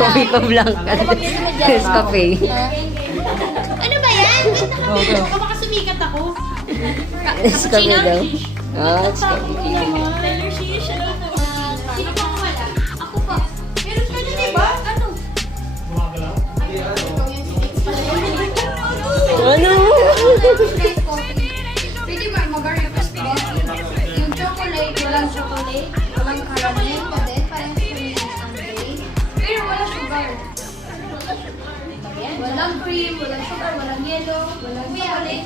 Coffee ko blanca. Nescafe. Ano ba yan? Baka baka sumikat ako. Nescafe daw. Ah, Sabi ko naman. Taylor Shish, ano po? Sino pa wala? Ako pa. Meron ka na, diba? Ano? Ano? Pwede ba mag-order ka spaghetti? Yung chocolate, walang chocolate, walang caramel pa din, parang sundae. Pero wala sugar. Walang cream, walang sugar, walang yellow, walang chocolate.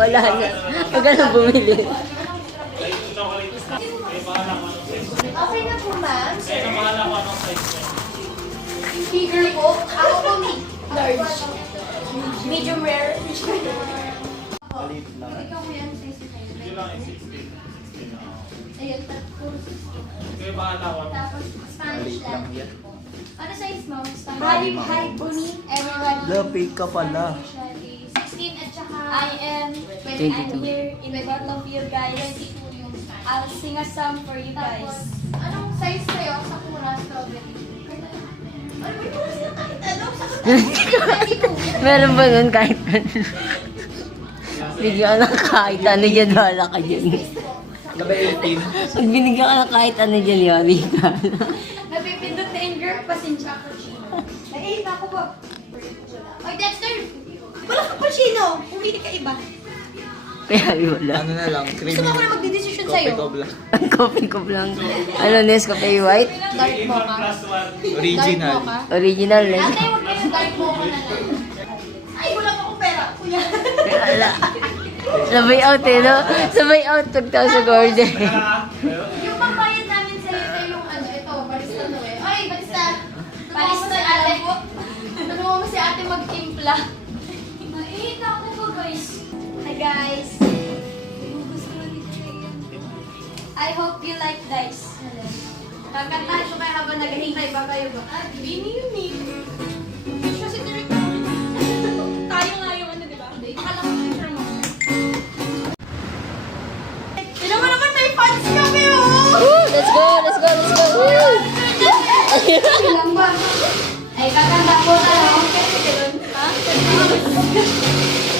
Wala na. Huwag ka nang bumili. Okay na po, ma'am. Bigger po. Ako po, large. Medium rare. Ikaw mo yan, 65. Ayun, tapos. Tapos, Spanish lang. Ano size mo? Hi, Buni. Everyone. Lapit ka pala. 16 at saka I am when I'm here in front of you guys. I'll sing a song for you guys. Anong size sa'yo? Sakura, strawberry. Ano ba yung siya kahit ano? Meron ba nun kahit ano? Bigyan ka ng kahit ano dyan, wala ka dyan. Gabi 18. Pag binigyan ka ng kahit ano dyan, yari ka. Napipindot na in girl, pasensya ako. Naiita ako ba? Oy, Dexter! Wala ka Pacino! Pumili ka iba. Kaya wala. Ano na lang, creamy. Gusto mo ko na magdidesisyon Coffee sa'yo. ko black. Ang coffee ko lang. Ano, Nescafe White? Dark mocha. Original. Dark mocha. Original eh. Ate, huwag kayo dark mocha na lang. Ay, wala pa akong pera. Kuya. Wala. Sabay out eh, no? Sabay out, tagtaw sa order. Yung pambayad namin sa'yo ito yung ano, ito, barista to eh. Ay, barista. Barista si ate. Tulungan mo si ate magtimpla. Naiita ako po, guys. Hi, guys. I hope you like this. Kakantahan ko kayo habang naghihintay ba kayo ba? Ah, Bini yun eh. Siya si Derek. Tayo nga yung ano, di ba? Akala ko picture mo. Tignan mo naman, may fans kami oh! Woo! Let's go, let's go, let's go! Woo! Ilang ba? Ay, kakanta ko tayo. Ha?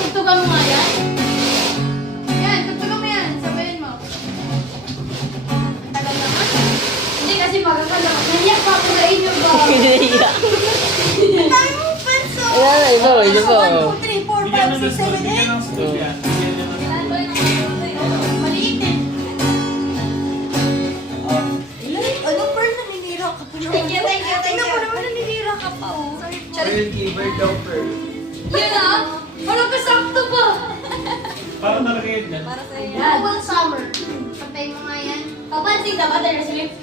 Tugtugan mo nga yan. Yan, tugtugan mo yan. Sabayin mo. Ang tagal naman. Hindi kasi magkakala. Nandiyak pa ako sa inyo ba? Pinaiyak. Ang dami mong fans oh! Ayan, iba, iba. 1, 2, 3, 4, 5, 6, 7, 8. Maliit eh. Ano pa naninira ka pa naman? Thank you. Tingnan mo naman naninira ka pa oh. Pearl giver daw, Pearl. Yun ah! Parang kasakto pa! Parang talaga yun yan. Cool summer. Patay mo nga yan. Papansin ka ba, Taylor Swift?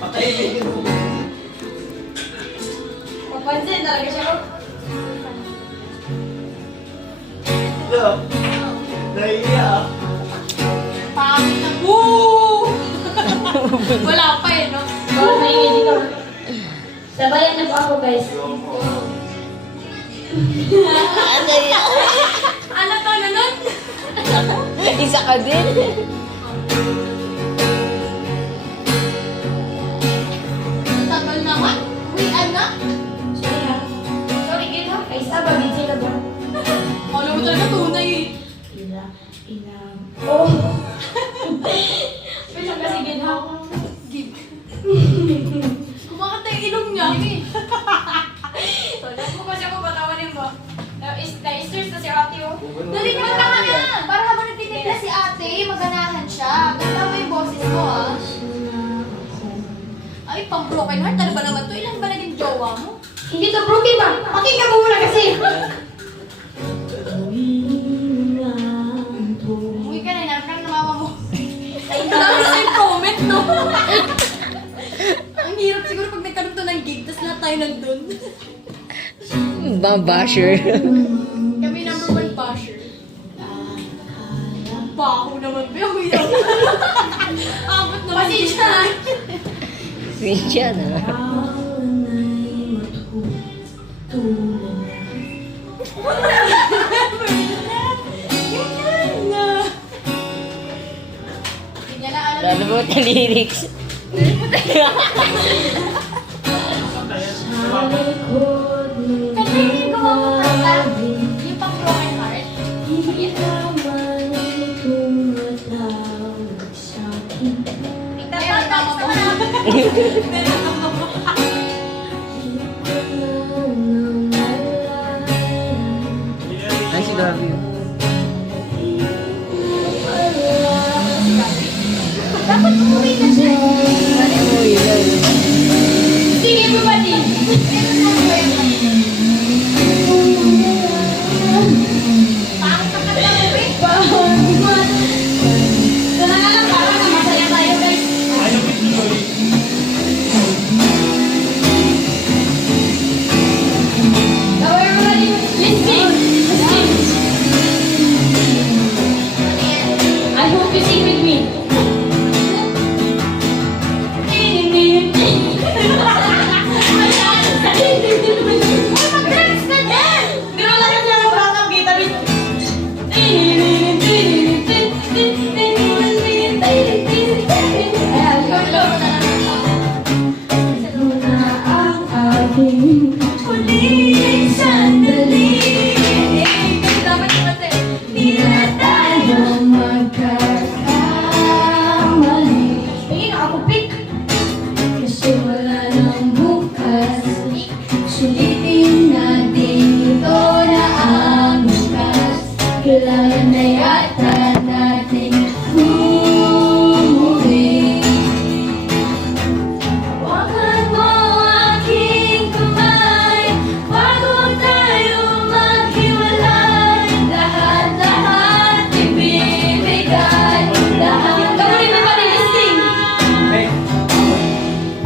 Patay na yun. Papansin talaga siya. Look. Naiya. Pangit na. Woo! Wala pa eh, no? Oh, naiinit ako. Sabayan niyo po ako, guys. Ano to, nanon? Isa ka din. Tagal naman. Uy, anak. Sorry ha. Sorry, gila. Ay, sabagin sila ba? Alam mo talaga tunay eh. Oh. Wala kasi gina. Gib. Kumakanta yung ilong niya. So, dahil mo kasi ako patawanin mo. Na-isters na si ate oh. Dali naman ka na. Para habang nagtitigla si ate, maganahan siya. Ganda mo yung boses mo ah. Ay, pang broken heart. Ano ba naman to? Ilan ba naging jowa mo? Hindi to broken ba? Pakinggan mo muna kasi. Uwi ka na, hinarap na mama mo. Ay, dami sa'yo comment, no? Ang hirap siguro pag nagkaroon to ng gig, tapos lahat tayo nandun. Basher. Kami number 1 basher. Baho naman, Beo. Abot naman. Pasensya na. Siya na. Hindi niya na alam. Lalo mo yung lyrics. tayo. Kasi gawa mo kanta, yung pang broken heart. Ay, si Gabi yun. Dapat umuwi na siya. Uy, ay. Sige, everybody. Masaya tayo, guys. Ayaw ko tuloy. Now everybody, let's sing. Let's sing. I hope you sing with me. Mag-dance ka din! Dinulayan niya ang batang kita, Bin. Huling sandali. Di na tayo magkakamali. Ay, nakakupik. Kasi wala nang bukas. Sulitin natin ito na ang bukas. Kailangan na yata natin umuwi. Hawakan mo aking kamay bago tayo maghiwalay. Lahat-lahat ibibigay. Lahat gawin na ba listing?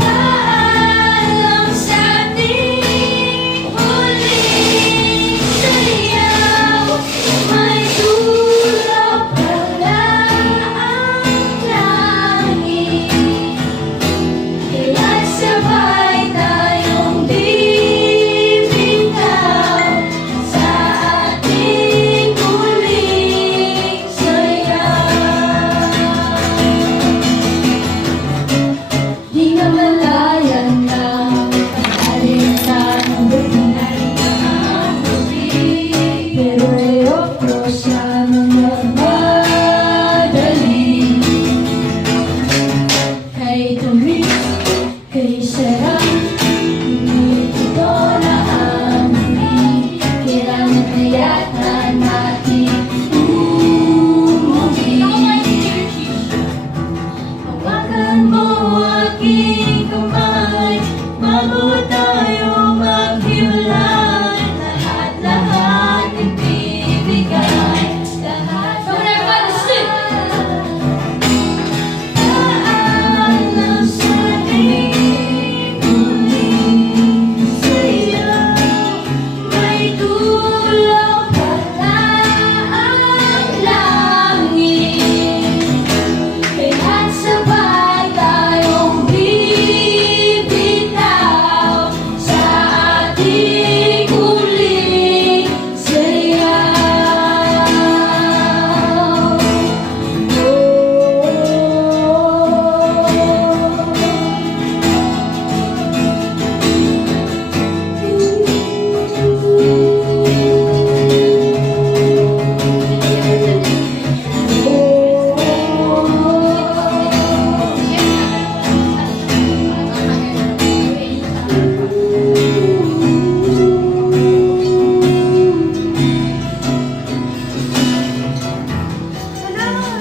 Paalam sa ating huling sayaw. May tulog pala ang langit. Kaya sabay tayong bibitaw sa ating huling sayaw. Di na malayan lang alintang buti. Pero ayoko siyang magmadali. Kay tumis, kay sarap, ngunit ito na ang huli. Kailangan na yata natin umuwi. Hawakan mo aking kamay bago tayo maghiwalay. Lahat-lahat ibibigay. Paalam sa ating huling sayaw. May tulog pala ang langit. Kaya't sabay tayong bibitaw sa ating huling sayaw.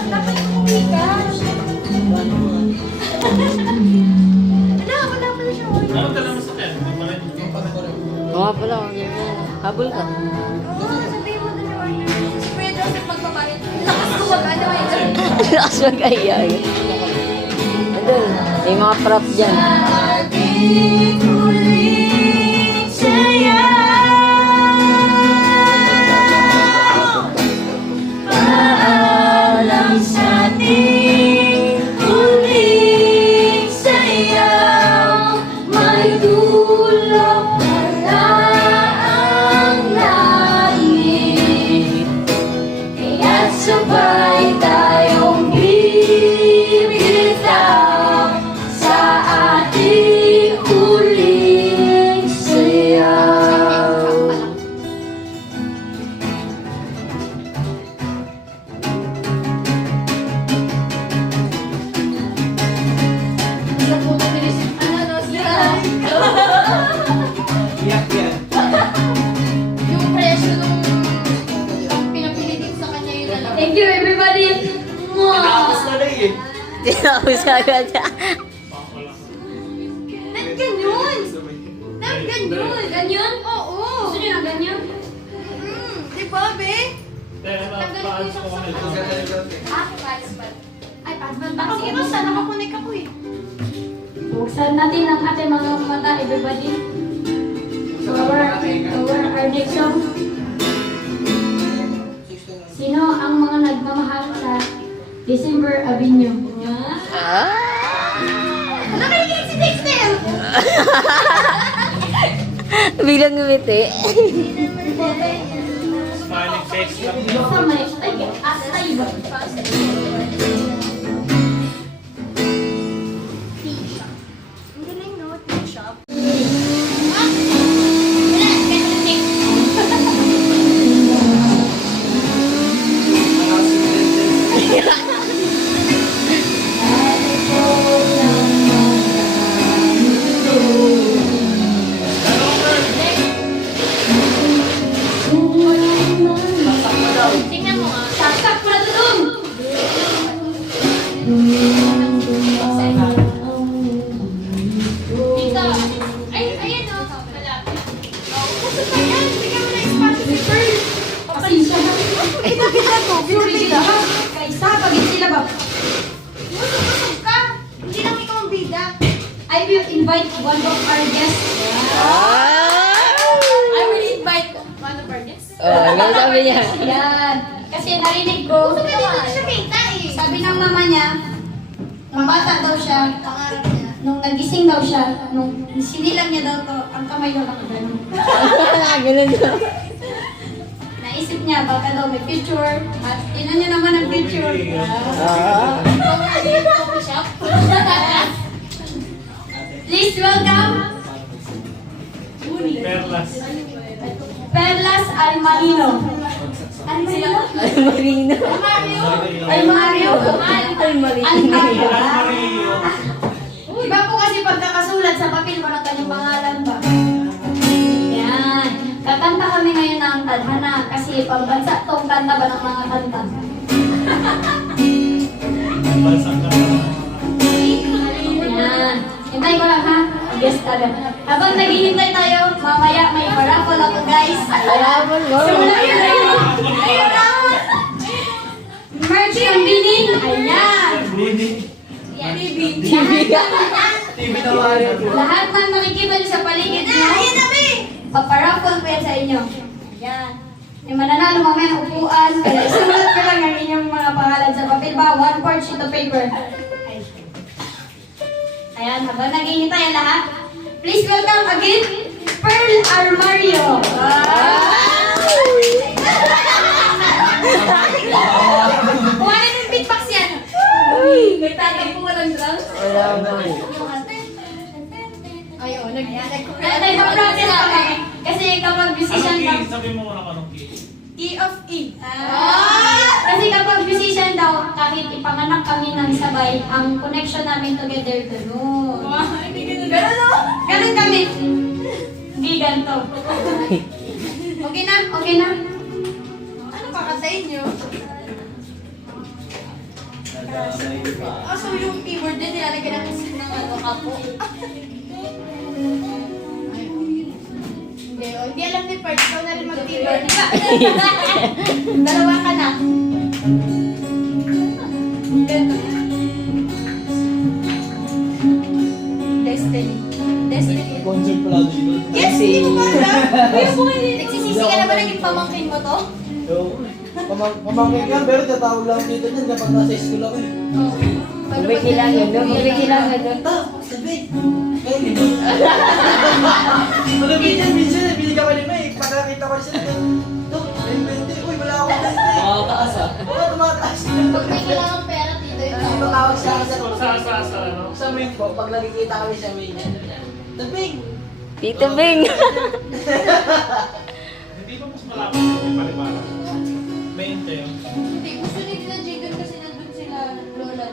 Dapat umuwi ka. Wala pala siya. Ano ka lang sa tent? Oo nga pala. Habol ka. Sabihin mo doon yung order. Si Kuya Joseph magbabayad. Lakas ko mag-ano eh. Lakas mag-ayay. Andun, may mga prop dyan. Ating huling sayaw. Paalam sa ating huling sayaw. May tulog pala ang langit. Kaya't sabay tayong bibitaw sa ating huling Tapos agad siya. Pako lang. Ba't ganyan? Ba't ganyan? Ganyan? Oo. Gusto niyo na ganyan? Di ba, be? Pero paano ko kami ito? Pads ba? Ay, pads ba? Sige, basta nakakunik ako eh. Buksan natin ang ating mga mata, everybody. Our next song. Sino ang mga nagmamahal sa December Avenue? Ano kaya si Dexter? Bilang ngumiti. Smiling face lang. Sa may astay ba? Ang galing, no? Tea shop. Tingnan mo nga. Saksak mo na doon! Dito. Ay, ayan o. Malapit. Kusot na yan. Bigyan mo na espacio si Pearl. Pasensya na. Pinapita ko. Pinapita. Kaysa, pagin sila ba? Busog ka. Hindi lang ikaw ang bida. I will invite one of our guests. I will invite one of our guests. Ano sabi niya? Yan. Kasi narinig ko. Sabi ng mama niya, nung bata daw siya, nung nagising daw siya, nung sinilang niya daw to, ang kamay daw nakagano. Ganun daw. Naisip niya, baka daw may picture. At tinan niyo naman ang picture. Please welcome Perlas. Perlas Almarino. Almarino? Marino. Almario. Almarino. Iba po kasi pagkakasulat sa papel, parang kanyang pangalan ba? Yan. Kakanta kami ngayon ng tadhana kasi pambansa tong kanta ba ng mga kanta? Balsak ka pa. Yan. Hintay ko lang ha. Guest agad. Habang naghihintay tayo, mamaya may paraffle ako guys. Parapol mo. Simulan yun na yun. Ayun na. Merch yung bining. Ayan. TV na Mario. Lahat ng makikita nyo sa paligid nyo, paparaffle ko yan sa inyo. Ayan. Yung mananalo mamaya ng upuan, kaya isulat ko lang ang inyong mga pangalan sa papel ba? 1/4 sheet of paper. Ayan, habang naghihintay ang lahat, please welcome again, Pearl Armario. Kuhanin yung beatbox yan. May tagay po walang drums. Wala mo. Ayaw, nag-practice kami. Kasi kapag musician daw, Sabi mo muna anong key. E of E. Kasi kapag musician daw, kahit ipanganak kami ng sabay, ang connection namin together ganun. Ganun no? Ganun kami. Hindi ganito. Okay na? Okay na? Ano kakatayin nyo? So yung keyboard din nilalagyan ng ano, kapo. Hindi alam ni Part, ikaw na rin mag-keyboard. Dalawa ka na. Ganito. Destiny. Destiny. Concert pala dito. Yes, hindi mo ba alam? Kuya Boy, nagsisisi ka na ba naging pamangkin mo to? Pamangkin ka, pero tatawag lang dito dyan kapag nasa school ako eh. Magbikilang yun. Magbikilang yun. Sabi. Eh, hindi. Malapit yan, minsan eh, binigyan ko ni May. Pagkakita ko siya, ito, M20. Uy, wala akong pwede. Tumataas ah. Oo, tumataas. Pag may kailangan pera, tito ito. Tumawag siya kasi Sa ano? sa May po, pag nakikita kami sa May niya. Tabing! Tito Bing. Hindi ba mas malapit yung palibara? May hintay yun. Hindi, gusto nila Jacob kasi nandun sila lola.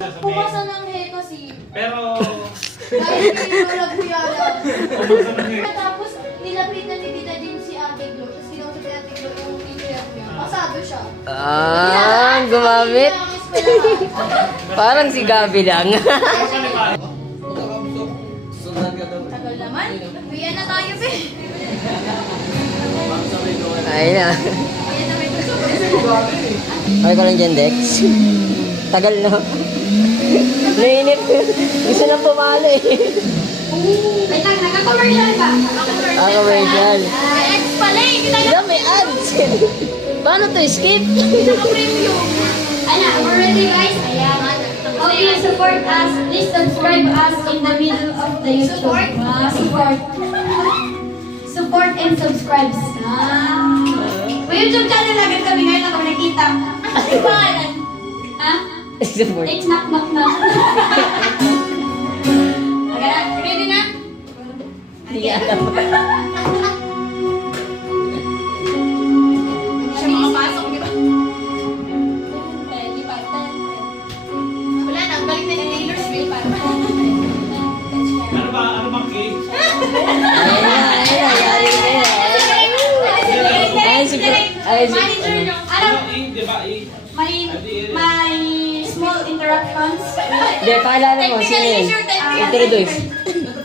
Sabi, Pumasan ng he kasi. pero, Dahil kay lola Guyala. umasa na yun. Tapos nilapitan ni Tita Jim si Ate Glo. Tapos ginawa sa Ate Glo yung teacher niya. Pasado siya. Gumamit. Kaya ang eskwelahan. Parang si Gabi lang. Sundan ka daw. Tagal naman. Uwian na tayo, be. Ayun na. Uwian na may gusto. Okay ko lang dyan, Dex. Tagal na. Nainit. Gusto lang pumalo eh. Wait lang, nagka-commercial ba? Commercial. May ads pala eh. Hindi tayo Ilan may ads? Paano to skip? naka-preview. Ano, we're ready guys? Ayan. Hope you support us. Please subscribe us in the middle of the YouTube. Support. Support and subscribe. May YouTube channel agad kami ngayon na kami nakita. Ano yung pangalan? Ha? Support. It's knock knock knock. Agad, ready na? Hindi alam. Siya makapasok, di ba? Di ba? Wala na, balik na ni Taylor Swift. Ano bang cake? Ayun na, ayun na. Ayun si Manager nyo. Ano? Di ba? May small interruptions. Hindi, paalala mo, sino yun? Introduce.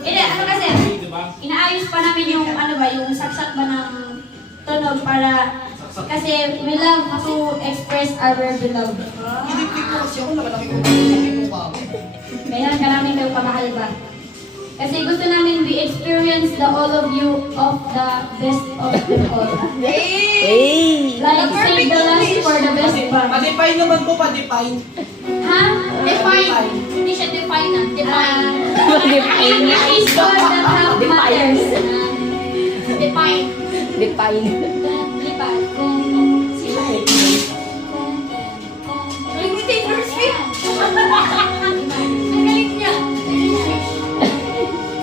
Hindi, ano kasi, Di ba? inaayos pa namin yung, ano ba, yung saksak ba ng tunog para, kasi we love to express our beloved. Hindi ko kasi ako nakalaki ko. Hindi ko ako. Kailan ka namin kayo kamahal ba? Kasi gusto namin we experience the all of you of the best of the all. Hey! Like save the last for the best pa. Pa-define naman po, pa-define. Ha? Define. Hindi siya define na. Define. Define. Is God that have Define. matters. Define. Define. Define. Galing ni Taylor Swift. Ang galing niya.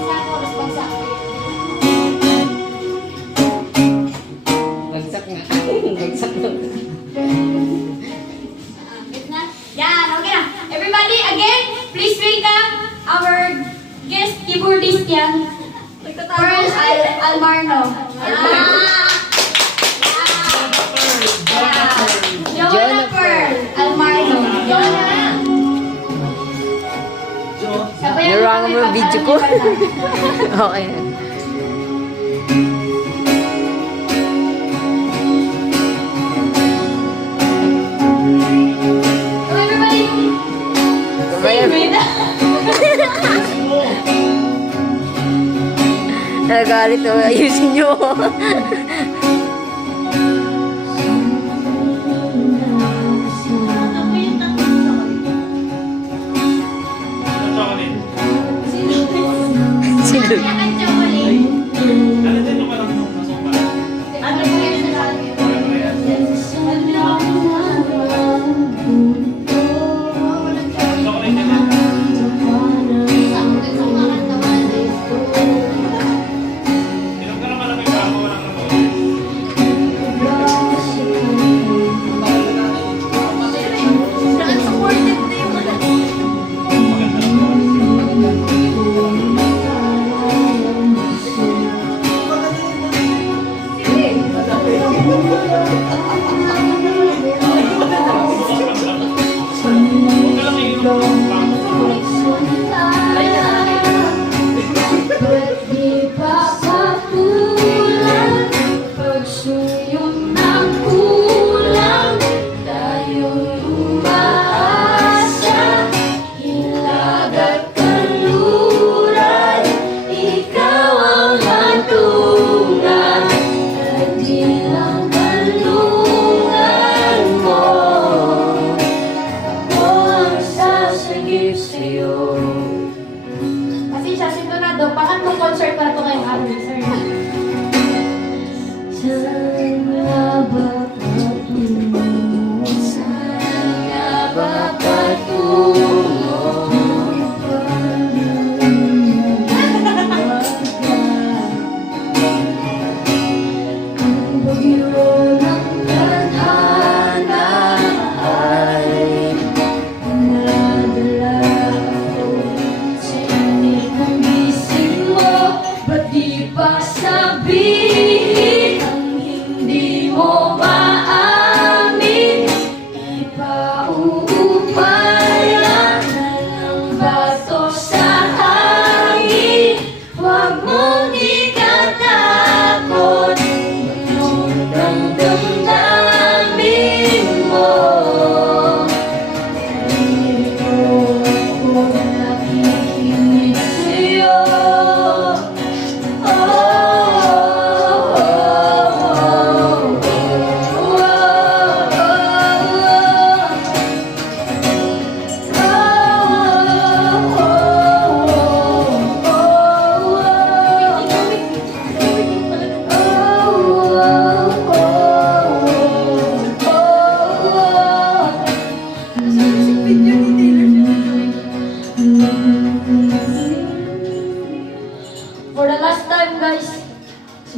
Sa oras bagsak. Bagsak na. Bagsak na. Good na? Yan, okay na. Everybody, again, please welcome our guest keyboardist yan. Pearl Almarno. Joanna Pearl Almarno. Joanna. Sabayan Narang kami mo pag video alam ko. niyo pala. Okay. So everybody, stay with Nagalit o. Ayusin nyo. Ano chocolate? Sino? Ang chocolate. Ano din yung parang nasumpa? Ano po yun sa lahat? Chocolate din. Inom ka naman ng may bago, walang naman. Maganda naman. Huwag ka lang iinom ng bago. Kasi siya, sintonado, pangatlong concert pa ito ngayong araw, sir. Ba't di pa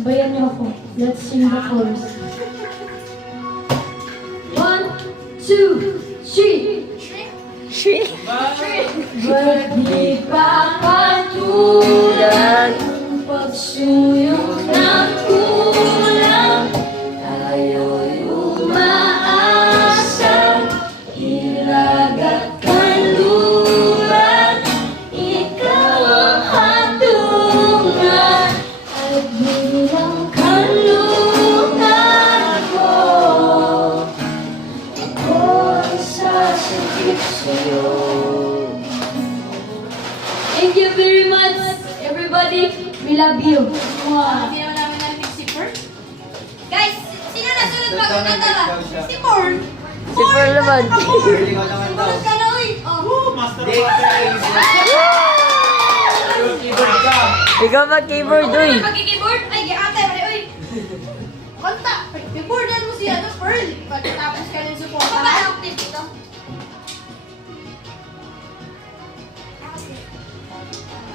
Sabayan niyo ako. Let's sing the chorus. 1, 2, 3. Shit. Ba't di pa katulad ng pagsuyok ng kulang? Tayo'y umaasa, ilag at kanluran. Ikaw ang hatungan at bilang kanlunan ko. Ako ang sasakit sa'yo. Thank you very much, everybody. We love you. Wow. Hindi naman namin narinig si Pearl. Guys, sino nasunod magkakanta ba? Si Pearl. Si Pearl naman. Pwede ka naman daw. Tulog ka na, uy. Oh. Master Hindi, keyboard ka. Ikaw mag-keyboard, uy. Pag-keyboard? Ay, ate, mali, uy. Kanta. Keyboardan mo si ano, Pearl. Pagkatapos ka rin support. Ano ba ang octave dito?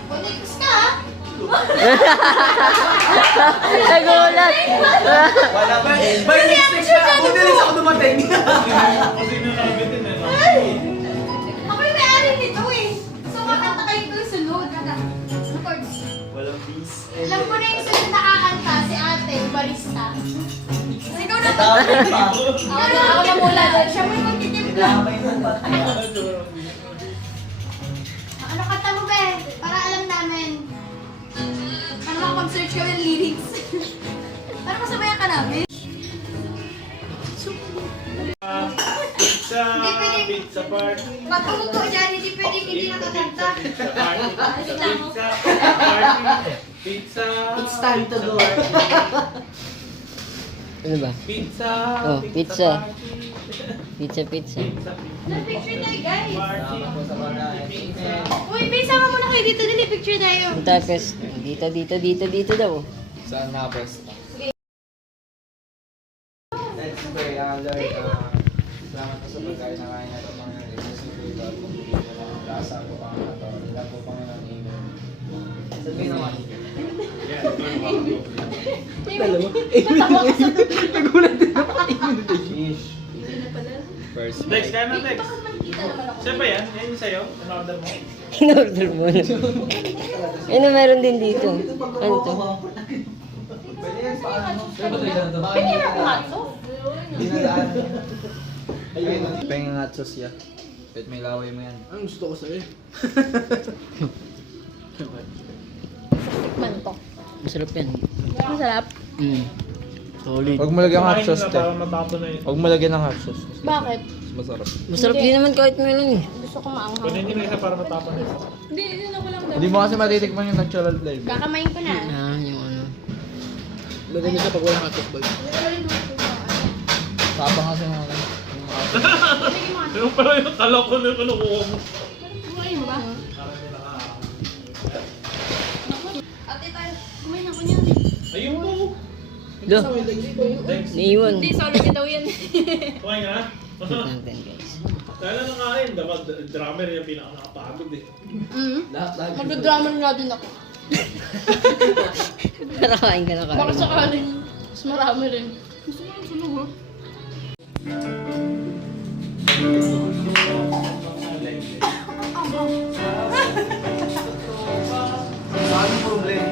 Bonics ka, ha? Nagulat. Wala ba? By next na. Buti rin ako dumating. Kasi nung nakabitin eh. no? Ako yung may-ari nito, eh. So, makanta kayo doon sunod. Ano chords? Walang peace. Alam ko na yung sunod na kakanta, si ate, yung barista. Ikaw na to. Tawag pa. Ako na mula doon. Siya mo yung magtitimpla. Kailangan mo pa. Ano kanta mo, be? Para alam namin. Ano makapag-search kami ng lyrics. Para masabayan ka namin. Pizza, Hindi pwede. pizza party. Pag umupo dyan, hindi pwede hindi nakakanta. Pizza party. Pizza party. Pizza. It's time to go. Ano ba? Pizza. Oh, pizza. party. Pizza, pizza. Pizza Picture tayo, guys. party. Pizza. Uy, may sama mo na kayo dito. Dali, picture tayo. Tapos, dito daw. Saan nakapwesto? Let's pray, Lord. Salamat po sa pagkain na kain natin mga nagsisiguro at magbibigay na ng lasa po ang ito. Ilan po Panginoon, Amen. Sabihin naman. Ish. First. Lex, kaya na Lex. Siya ba yan? Yan yung sa'yo? In-order mo? In-order mo na. Ano meron din dito? Ano to? Pwede yan, paano? Pwede na ako hatso. Dinadaan. Ayun, pengen nga sos ya. Bet may laway mo yan. Ang gusto ko sa'yo. Tikman to. Masarap yan. Masarap. Solid. Huwag mo lagyan ng hot Kumain sauce, na te. para matapon na yun. Huwag mo lagyan ng hot sauce. Bakit? Masarap. Masarap din naman kahit meron eh. Gusto ko maanghang. Kunin niyo na isa para matapon na yun. Hindi, na ko lang. Hindi mo kasi matitikman yung natural flavor. Kakamain ko na. Ah, yung ano. Maganda siya pag walang hotdog bag. Tapang kasi mga ano. Yung pala yung talak ko na kinukuha mo. Kumain mo ba? Ate tayo. Kumain ako niyan. Ayun mo. Do, Lex, naiwan. Hindi, solid daw yan. kumain ka na? Check natin guys. Kaya lang nakain. Dapat drummer yung pinaka-nakapagod eh. Lahat. Mag-drama nga din ako. Nakakain ka na Baka kain. sakaling mas marami rin. Gusto mo yung sunog, ha? Saan yung problema?